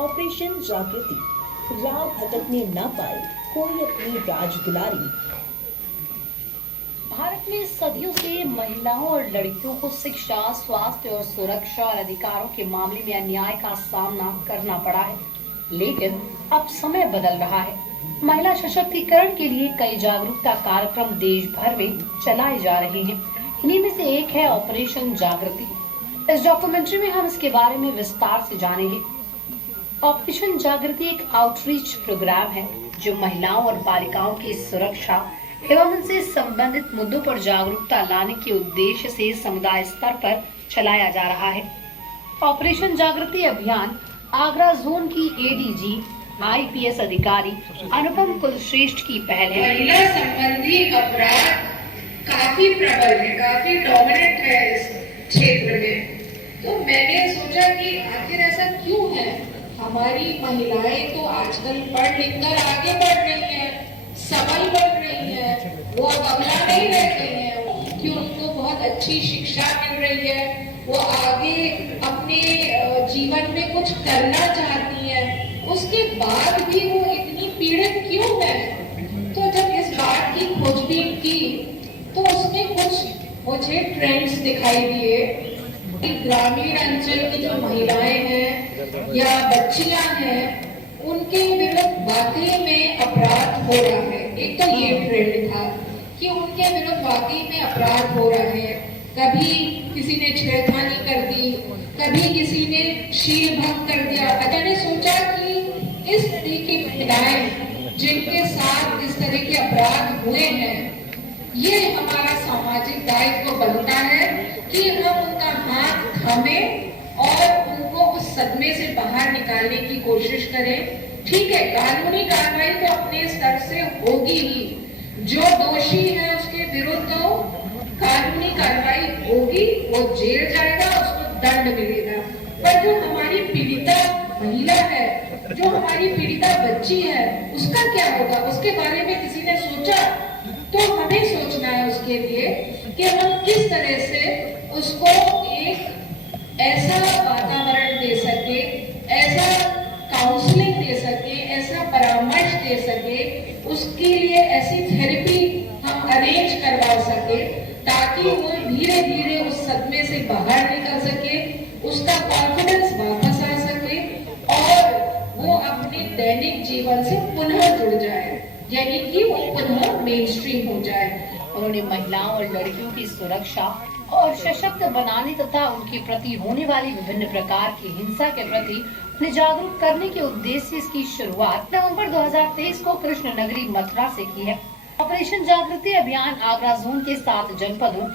Operation जागृति, राह भटकने न पाए कोई अपनी राज दुलारी। भारत में सदियों से महिलाओं और लड़कियों को शिक्षा, स्वास्थ्य और सुरक्षा और अधिकारों के मामले में अन्याय का सामना करना पड़ा है, लेकिन अब समय बदल रहा है। महिला सशक्तिकरण के लिए कई जागरूकता कार्यक्रम देश भर में चलाए जा रहे हैं। इन्हीं में से एक है ऑपरेशन जागृति। इस डॉक्यूमेंट्री में हम इसके बारे में विस्तार से जानेंगे। ऑपरेशन जागृति एक आउटरीच प्रोग्राम है जो महिलाओं और बालिकाओं की सुरक्षा एवं उनसे संबंधित मुद्दों पर जागरूकता लाने के उद्देश्य से समुदाय स्तर पर चलाया जा रहा है। ऑपरेशन जागृति अभियान आगरा जोन की एडीजी आईपीएस अधिकारी अनुपम कुलश्रेष्ठ की पहल है। महिला संबंधी अपराध काफी प्रबल है, काफी डोमिनेंट है इस क्षेत्र में। तो मैंने सोचा कि आखिर ऐसा क्यों है। हमारी महिलाएं तो आजकल पढ़ लिख कर आगे बढ़ रही हैं, सबल बन रही हैं, वो अब अबला नहीं रह गई हैं, क्योंकि उनको बहुत अच्छी शिक्षा मिल रही है, वो आगे अपने जीवन में कुछ करना चाहती हैं। उसके बाद भी वो इतनी पीड़ित क्यों है। तो जब इस बात की खोजबीन की तो उसमें कुछ मुझे ट्रेंड्स दिखाई दिए। ग्रामीण अंचल की जो महिलाएं हैं या बच्चियां हैं, उनके विरुद्ध वाकई में अपराध हो रहा है। एक तो ये ट्रेंड था कि उनके विरुद्ध वाकई में अपराध हो रहे हैं। कभी किसी ने छेड़खानी कर दी, कभी किसी ने शील भंग कर दिया। मैंने सोचा कि इस तरह की महिलाएं जिनके साथ इस तरह के अपराध हुए हैं, ये हमारा सामाजिक दायित्व बनता है कि हम उनका हाथ थामें और उनको उस सदमे से बाहर निकालने की कोशिश करें। ठीक है, कानूनी कार्रवाई तो अपने स्तर से होगी ही, जो दोषी है उसके विरुद्ध तो कानूनी कार्रवाई होगी, वो जेल जाएगा, उसको दंड मिलेगा। पर जो हमारी पीड़िता महिला है, जो हमारी पीड़िता बच्ची है, उसका क्या होगा, उसके बारे में किसी ने सोचा? तो हमें सोचना है उसके लिए कि हम किस तरह से उसको एक ऐसा वातावरण दे सके, ऐसा काउंसलिंग दे सके, ऐसा परामर्श दे सके, उसके लिए ऐसी थेरेपी हम अरेंज करवा सके ताकि वो धीरे धीरे उस सदमे से बाहर निकल सके, उसका कॉन्फिडेंस वापस आ सके और वो अपने दैनिक जीवन से पुनः जुड़ जाए, यानी कि वो पुनः मेन स्ट्रीम हो जाए। उन्होंने महिलाओं और लड़कियों की सुरक्षा और सशक्त बनाने तथा उनके प्रति होने वाली विभिन्न प्रकार की हिंसा के प्रति उन्हें जागरूक करने के उद्देश्य से इसकी शुरुआत नवंबर 2023 को कृष्ण नगरी मथुरा से की है। ऑपरेशन जागृति अभियान आगरा जोन के 7 जनपदों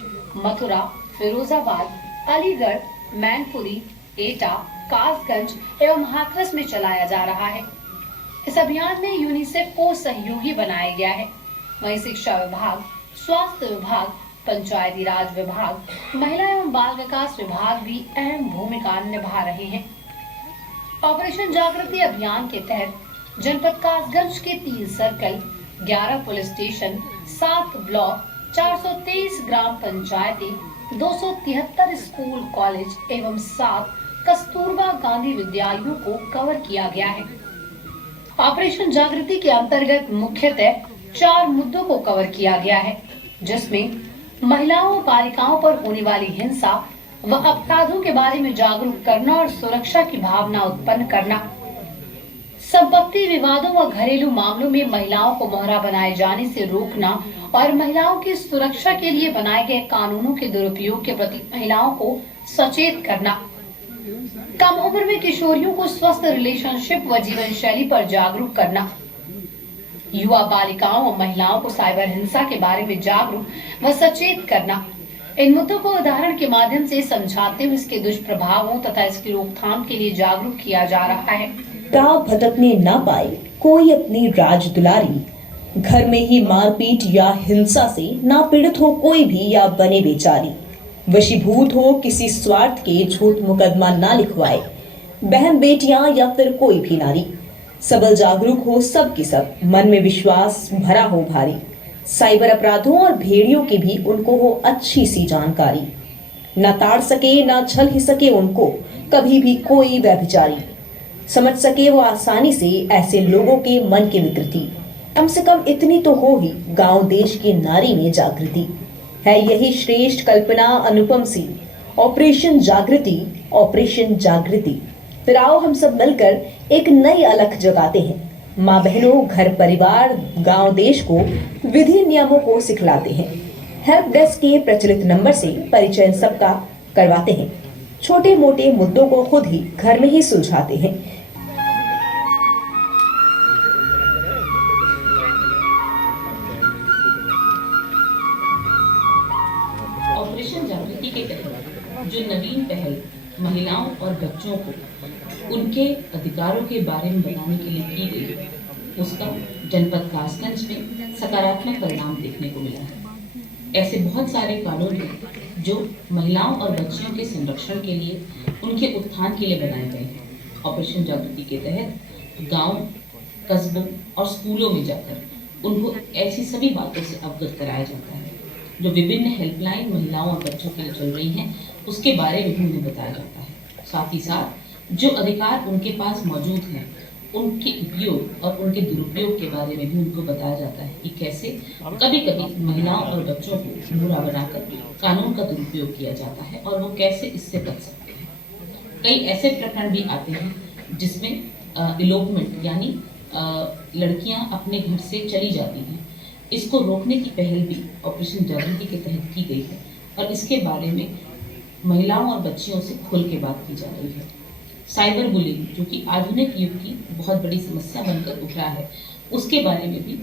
मथुरा, फिरोजाबाद, अलीगढ़, मैनपुरी, एटा, कासगंज एवं हाथरस में चलाया जा रहा है। इस अभियान में यूनिसेफ को सहयोगी बनाया गया है। वहीं शिक्षा विभाग, स्वास्थ्य विभाग, पंचायती राज विभाग, महिला एवं बाल विकास विभाग भी अहम भूमिका निभा रहे हैं। ऑपरेशन जागृति अभियान के तहत जनपद कासगंज के 3 सर्कल, 11 पुलिस स्टेशन, 7 ब्लॉक, 423 ग्राम पंचायतें, 273 स्कूल कॉलेज एवं 7 कस्तूरबा गांधी विद्यालयों को कवर किया गया है। ऑपरेशन जागृति के अंतर्गत मुख्यतः 4 मुद्दों को कवर किया गया है, जिसमें महिलाओं और बालिकाओं पर होने वाली हिंसा व अपराधों के बारे में जागरूक करना और सुरक्षा की भावना उत्पन्न करना, संपत्ति विवादों व घरेलू मामलों में महिलाओं को मोहरा बनाए जाने से रोकना और महिलाओं की सुरक्षा के लिए बनाए गए कानूनों के दुरुपयोग के प्रति महिलाओं को सचेत करना, कम उम्र में किशोरियों को स्वस्थ रिलेशनशिप व जीवन शैली पर जागरूक करना, युवा बालिकाओं और महिलाओं को साइबर हिंसा के बारे में जागरूक व सचेत करना। इन मुद्दों को उदाहरण के माध्यम से समझाते हुए इसके दुष्प्रभावों तथा इसकी रोकथाम के लिए जागरूक किया जा रहा है। राह भटकने न पाए कोई अपनी राज दुलारी, घर में ही मारपीट या हिंसा से ना पीड़ित हो कोई भी या बने बेचारी, वशीभूत हो किसी स्वार्थ के झूठ मुकदमा ना लिखवाए, बहन बेटियां या फिर कोई भी नारी, सबल जागरूक हो सब की सब, मन में विश्वास भरा हो भारी, साइबर अपराधों और भेड़ियों की भी उनको हो अच्छी सी जानकारी, न ताड़ सके न छल ही सके उनको कभी भी कोई व्यभिचारी, समझ सके वो आसानी से ऐसे लोगों के मन की विकृति। कम से कम इतनी तो हो ही गांव देश की नारी में जागृति है। यही श्रेष्ठ कल्पना अनुपम सी ऑपरेशन जागृति, ऑपरेशन जागृति। फिर आओ हम सब मिलकर एक नई अलख जगाते हैं। माँ बहनों, घर परिवार, गांव देश को विधि नियमों को सिखलाते हैं। हेल्प डेस्क के प्रचलित नंबर से परिचय सबका करवाते हैं। छोटे मोटे मुद्दों को खुद ही घर में ही सुलझाते हैं। ऑपरेशन जागृति के तहत जो नवीन पहल महिलाओं और बच्चों को उनके अधिकारों के बारे में बताने के लिए की गई है, उसका जनपद कासगंज में सकारात्मक परिणाम देखने को मिला है। ऐसे बहुत सारे कानून हैं जो महिलाओं और बच्चियों के संरक्षण के लिए, उनके उत्थान के लिए बनाए गए हैं। ऑपरेशन जागृति के तहत गांव, कस्बों और स्कूलों में जाकर उनको ऐसी सभी बातों से अवगत कराया जाता है। जो विभिन्न हेल्पलाइन महिलाओं और बच्चों के लिए चल रही हैं, उसके बारे में भी उन्हें बताया जाता है। साथ ही साथ जो अधिकार उनके पास मौजूद हैं, उनके उपयोग और उनके दुरुपयोग के बारे में भी उनको बताया जाता है कि कैसे कभी कभी महिलाओं और बच्चों को बुरा बनाकर कानून का दुरुपयोग किया जाता है और वो कैसे इससे बच सकते हैं। कई ऐसे प्रकरण भी आते हैं जिसमें इलोपमेंट यानी लड़कियां अपने घर से चली जाती हैं। इसको रोकने की पहल भी ऑपरेशन जागृति के तहत की गई है और इसके बारे में महिलाओं और बच्चियों से खुल के बात की जा रही है। साइबर बुलिंग, जो कि आधुनिक युग की बहुत बड़ी समस्या बनकर उभरा है, उसके बारे में भी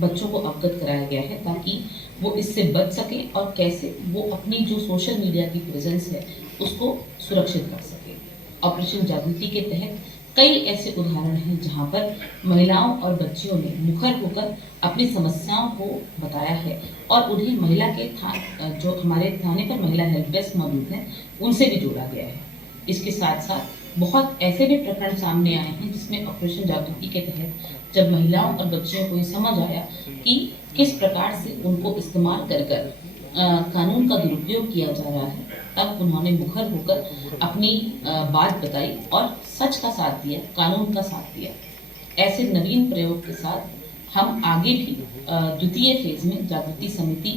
बच्चों को अवगत कराया गया है ताकि वो इससे बच सके और कैसे वो अपनी जो सोशल मीडिया की प्रेजेंस है उसको सुरक्षित कर सके। ऑपरेशन जागृति के तहत कई ऐसे उदाहरण हैं जहां पर महिलाओं और बच्चियों ने मुखर होकर अपनी समस्याओं को बताया है और उन्हें महिला के जो हमारे थाने पर महिला हेल्प डेस्क मौजूद है उनसे भी जोड़ा गया है। इसके साथ साथ बहुत ऐसे भी प्रकरण सामने आए हैं जिसमें ऑपरेशन जागृति के तहत जब महिलाओं और बच्चियों को ये समझ आया कि किस प्रकार से उनको इस्तेमाल कर कानून का दुरुपयोग किया जा रहा है, तब उन्होंने मुखर होकर अपनी बात बताई और सच का साथ दिया, कानून का साथ दिया। ऐसे नवीन प्रयोग के साथ हम आगे भी द्वितीय फेज में जागृति समिति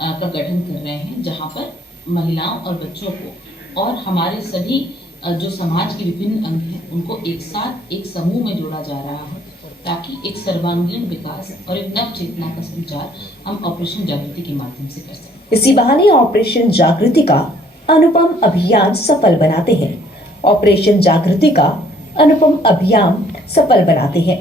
का गठन कर रहे हैं, जहां पर महिलाओं और बच्चों को और हमारे सभी जो समाज के विभिन्न अंग हैं उनको एक साथ एक समूह में जोड़ा जा रहा है ताकि एक सर्वांगीण विकास और एक नव चेतना का संचार हम ऑपरेशन जागृति के माध्यम से कर सकते हैं। इसी बहाने ऑपरेशन जागृति का अनुपम अभियान सफल बनाते हैं। ऑपरेशन जागृति का अनुपम अभियान सफल बनाते हैं।